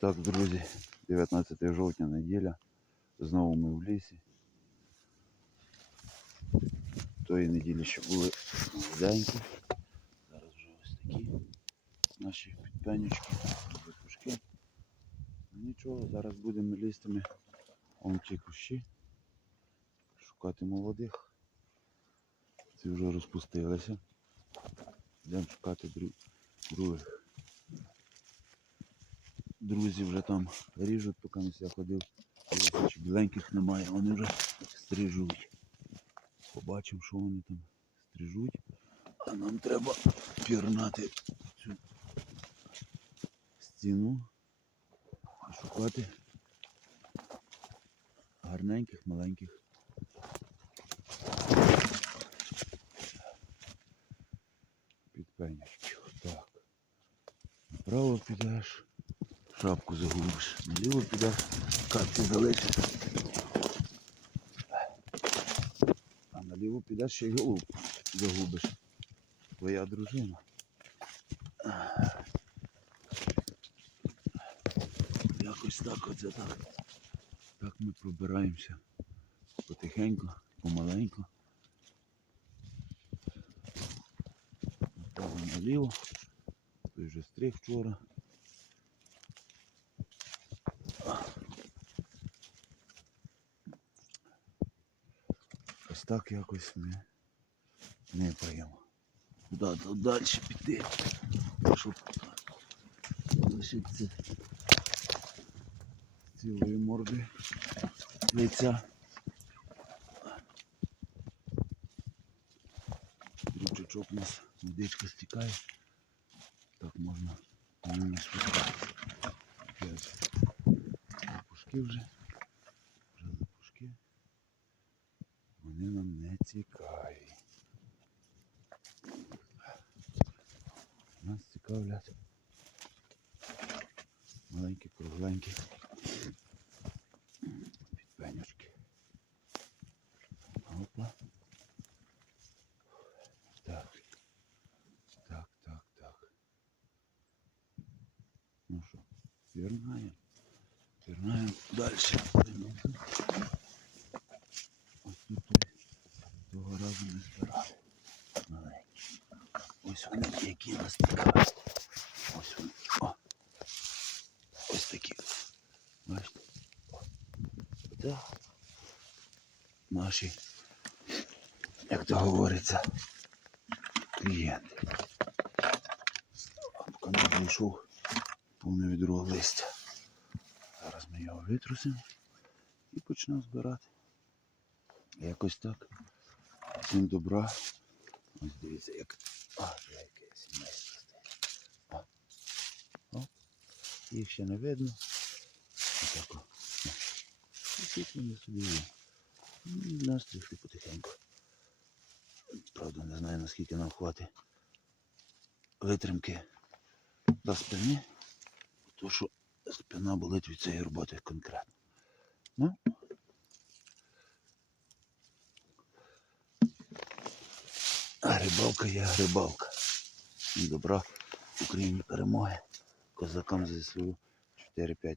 Так, друзі, 19 жовтня неділя. Знову ми в лісі. Тої неділі ще були молоденькі. Зараз вже ось такі наші підпенючки, випушки. Ну нічого, зараз будемо лізти вон ті кущі. Шукати молодих. Ці вже розпустилися. Йдемо шукати дру- других. Друзі вже там ріжуть, поки не я ходив. Біленьких немає, вони вже стрижуть. Побачимо, що вони там стрижуть. А нам треба пірнати цю стіну і шукати гарненьких, маленьких. Підпенячків. Так. Направо підеш, шапку загубиш, наліво підеш, капці залишиш. А наліво підеш ще й голову загубиш. Твоя дружина. Якось так оце так. Так ми пробираємося. Потихеньку, помаленьку. Направо наліво. Той вже стриг вчора. Ось так якось ми не поїмо. Куди тут далі піти, щоб лишитися цілої морди лиця. Ручечок у нас водичка стікає. Так можна на ньому спускати. П'ять лопушки вже. Вже лопушки. Вони нам не цікаві. Нас цікавлять маленькі кругленькі підпенюшки. Опа. Так. Так, так, так. Ну що, пірнаємо. Пірнаємо далі. Ось тут той не збирали. Маленькі. Ось вони, які нас цікавлять. Ось вони. О. Ось такі. Бачите? Так. Наші, як то говориться, клієнти. Не знайшов повне відро листя. Зараз ми його витрусимо і почнемо збирати. Якось так. Всім добра. Ось дивіться, як. А, яке сімейство стоїть. Їх ще не видно. Отако. І вони собі Нас трішки потихеньку. Правда, не знаю наскільки нам хватить витримки та спини. То що спина болить від цієї роботи конкретно. Ну. А рибалка є рибалка. І добра Україні перемоги. Козакам ЗСУ 4-5-0.